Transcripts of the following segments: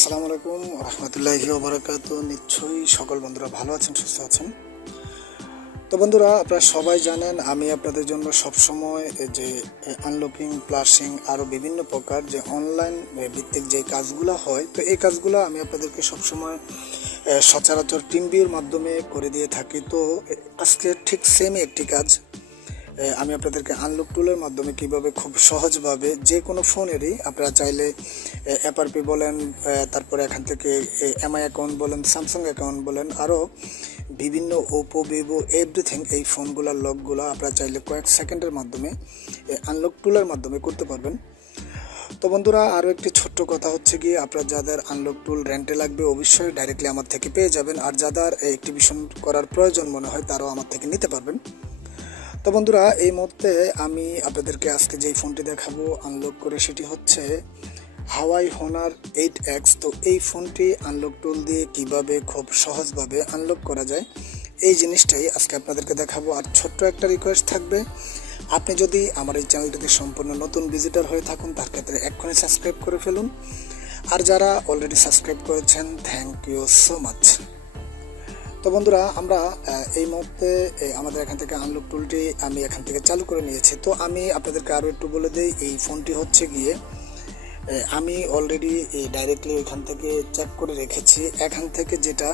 আসসালামু আলাইকুম রহমতুল্লাহি ওয়া বারাকাতুহু। নিশ্চয়ই সকল বন্ধুরা ভালো আছেন, সুস্থ আছেন। তো বন্ধুরা, আপনারা সবাই জানেন আমি আপনাদের জন্য সবসময় যে আনলকিং, প্লাসিং আরও বিভিন্ন প্রকার যে অনলাইন ভিত্তিক যে কাজগুলো হয়, তো এই কাজগুলো আমি আপনাদেরকে সবসময় সচরাচর টিমভিউর মাধ্যমে করে দিয়ে থাকি। তো আজকে ঠিক সেমই একটি কাজ আমি আপনাদেরকে আনলক টুলের মাধ্যমে কিভাবে খুব সহজভাবে যে কোনো ফোনেরই আপনারা চাইলে এফআরপি বলেন, তারপরে এখান থেকে এমআই অ্যাকাউন্ট বলেন, স্যামসাং অ্যাকাউন্ট বলেন, আরও বিভিন্ন ওপো, ভিভো, এভরিথিং এই ফোনগুলোর লকগুলো আপনারা চাইলে কয়েক সেকেন্ডের মাধ্যমে আনলক টুলের মাধ্যমে করতে পারবেন। তো বন্ধুরা, আরও একটি ছোট্ট কথা হচ্ছে কি, আপনার যাদের আনলক টুল রেন্টে লাগবে অবশ্যই ডাইরেক্টলি আমার থেকে পেয়ে যাবেন, আর যাদের অ্যাক্টিভেশন করার প্রয়োজন মনে হয় তারাও আমার থেকে নিতে পারবেন। তো বন্ধুরা, এই মুহূর্তে আমি আপনাদেরকে আজকে যেই ফোনটি দেখাবো আনলক করে, সেটি হচ্ছে হাওয়াই হোনার 8X। তো এই ফোনটি আনলক টুল দিয়ে কিভাবে খুব সহজভাবে আনলক করা যায় এই জিনিসটাই আজকে আপনাদেরকে দেখাবো। আর ছোট্ট একটা রিকোয়েস্ট থাকবে, আপনি যদি আমার এই চ্যানেলটিতে সম্পূর্ণ নতুন ভিজিটর হয়ে থাকুন তার ক্ষেত্রে এক্ষুনি সাবস্ক্রাইব করে ফেলুন, আর যারা অলরেডি সাবস্ক্রাইব করেছেন থ্যাংক ইউ সো মাচ। তো বন্ধুরা, আমরা এই মুহূর্তে আমাদের এখান থেকে আনলক টুলটি আমি এখান থেকে চালু করে নিয়েছি। তো আমি আপনাদেরকে আরও একটু বলে দিই, এই ফোনটি হচ্ছে গিয়ে আমি অলরেডি ডাইরেক্টলি ওইখান থেকে চেক করে রেখেছি। এখান থেকে যেটা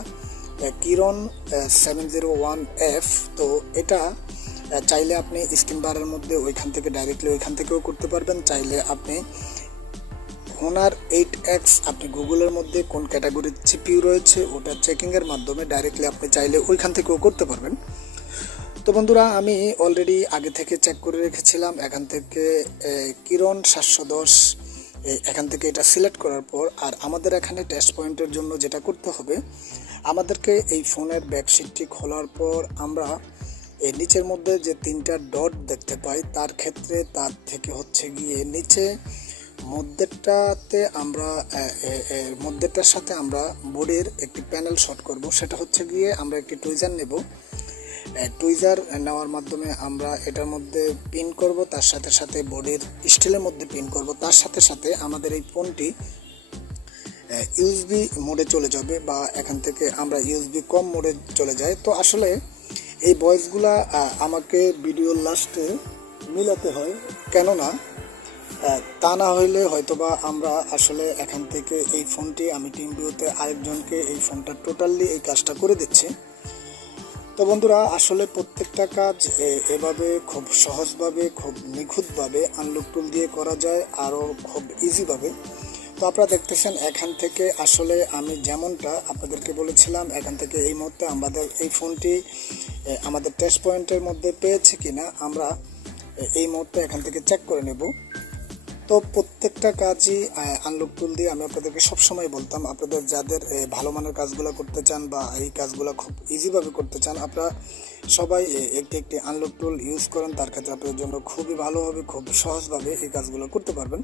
কিরণ 701F, তো এটা চাইলে আপনি স্ক্রিন বারের মধ্যে ওইখান থেকে ডাইরেক্টলি ওইখান থেকেও করতে পারবেন। চাইলে আপনি হোনার 8X আপনি গুগলের মধ্যে কোন ক্যাটাগরির সিপিইউ রয়েছে ওটা চেকিংয়ের মাধ্যমে ডাইরেক্টলি আপনি চাইলে ওইখান থেকেও করতে পারবেন। তো বন্ধুরা, আমি অলরেডি আগে থেকে চেক করে রেখেছিলাম। এখান থেকে কিরণ 710 এখান থেকে এটা সিলেক্ট করার পর, আর আমাদের এখানে টেস্ট পয়েন্টের জন্য যেটা করতে হবে, আমাদেরকে এই ফোনের ব্যাকশিটটি খোলার পর আমরা এই নিচের মধ্যে যে 3টা ডট দেখতে পাই, তার ক্ষেত্রে তার থেকে হচ্ছে গিয়ে নিচে মধ্যেরটার সাথে আমরা বোর্ডের একটি প্যানেল শট করব। সেটা হচ্ছে গিয়ে আমরা একটি টুইজার নেব। টুইজার নেওয়ার মাধ্যমে আমরা এটার মধ্যে পিন করব, তার সাথে সাথে বোর্ডের স্টিলের মধ্যে পিন করব, তার সাথে সাথে আমাদের এই ফোনটি ইউএসবি মোডে চলে যাবে, বা এখান থেকে আমরা ইউএসবি কম মোডে চলে যাই। তো আসলে এই ভয়েসগুলা আমাকে ভিডিওর লাস্টে মিলাতে হয়, কেননা তা না হইলে হয়তোবা আমরা আসলে এখান থেকে এই ফোনটি আমি টিমভিউতে আরেকজনকে এই ফোনটা টোটালি এই কাজটা করে দিচ্ছি। তো বন্ধুরা, আসলে প্রত্যেকটা কাজ এভাবে খুব সহজভাবে, খুব নিখুঁতভাবে আনলক টুল দিয়ে করা যায়, আরও খুব ইজিভাবে। তো আপনারা দেখতেছেন এখান থেকে আসলে আমি যেমনটা আপনাদেরকে বলেছিলাম, এখান থেকে এই মুহূর্তে আমাদের এই ফোনটি আমাদের টেস্ট পয়েন্টের মধ্যে পেয়েছে কিনা আমরা এই মুহূর্তে এখান থেকে চেক করে নেব। তো প্রত্যেকটা কাজই আনলক টুল দিয়ে আমি আপনাদেরকে সবসময় বলতাম, আপনাদের যাদের ভালো মানের কাজগুলো করতে চান বা এই কাজগুলো খুব ইজিভাবে করতে চান, আপনারা সবাই একটি আনলক টুল ইউজ করেন, তার ক্ষেত্রে আপনাদের জন্য খুবই ভালো হবে, খুব সহজভাবে এই কাজগুলো করতে পারবেন।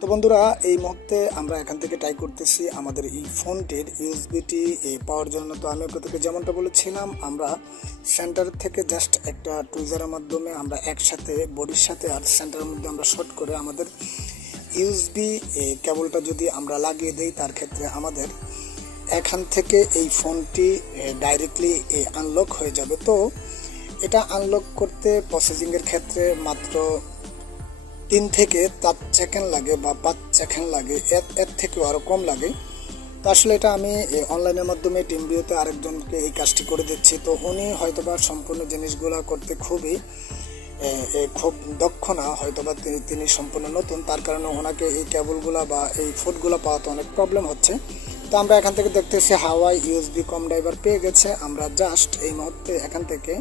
তো বন্ধুরা, এই মুহূর্তে আমরা এখান থেকে ট্রাই করতেছি আমাদের এই ফোনটির ইউএসবিটি পাওয়ার জন্য। তো আমি আপনাদেরকে যেমনটা বলেছিলাম, আমরা সেন্টার থেকে জাস্ট একটা টুইজারের মাধ্যমে আমরা একসাথে বডির সাথে আর সেন্টারের মধ্যে আমরা শর্ট করে আমাদের ইউএসবি কেবলটা যদি আমরা লাগিয়ে দেই, তার ক্ষেত্রে আমাদের এখান থেকে এই ফোনটি ডাইরেক্টলি আনলক হয়ে যাবে। তো এটা আনলক করতে প্রসেসিংয়ের ক্ষেত্রে মাত্র 3 থেকে 4 সেকেন্ড লাগে বা 5 সেকেন্ড লাগে, এর থেকেও আরও কম লাগে। তো আসলে এটা আমি অনলাইনের মাধ্যমে টিমভিউতে আরেকজনকে এই কাজটি করে দিচ্ছি। তো উনি হয়তোবা সম্পূর্ণ জিনিসগুলো করতে খুব দক্ষ না, হয়তোবা তিনি সম্পূর্ণ নতুন, তার কারণে ওনাকে এই কেবলগুলো বা এই ফুটগুলো পাওয়াতে অনেক প্রবলেম হচ্ছে। তো আমরা এখান থেকে দেখতেছি হাওয়াই ইউএসবি কম ড্রাইভার পেয়ে গেছে। আমরা জাস্ট এই মুহূর্তে এখান থেকে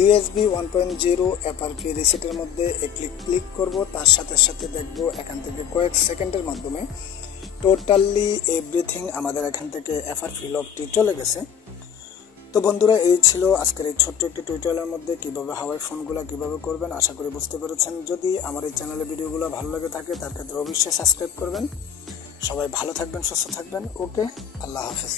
ইউএসবি 1.0 এফআরপি রিসেটের মধ্যে ক্লিক করব, তার সাথে সাথে দেখব এখান থেকে কয়েক সেকেন্ডের মাধ্যমে টোটালি এভরিথিং আমাদের এখান থেকে এফআরপি লকটি চলে গেছে। তো বন্ধুরা, এই ছিল আজকের এই ছোট্ট একটি টিউটোরিয়ালের মধ্যে কিভাবে হাওয়াই ফোনগুলো কিভাবে করবেন। আশা করি বুঝতে পেরেছেন। যদি আমার এই চ্যানেলের ভিডিওগুলো ভালো লাগে থাকে তার ক্ষেত্রে অবশ্যই সাবস্ক্রাইব করবেন। সবাই ভালো থাকবেন, সুস্থ থাকবেন। ওকে, আল্লাহ হাফেজ।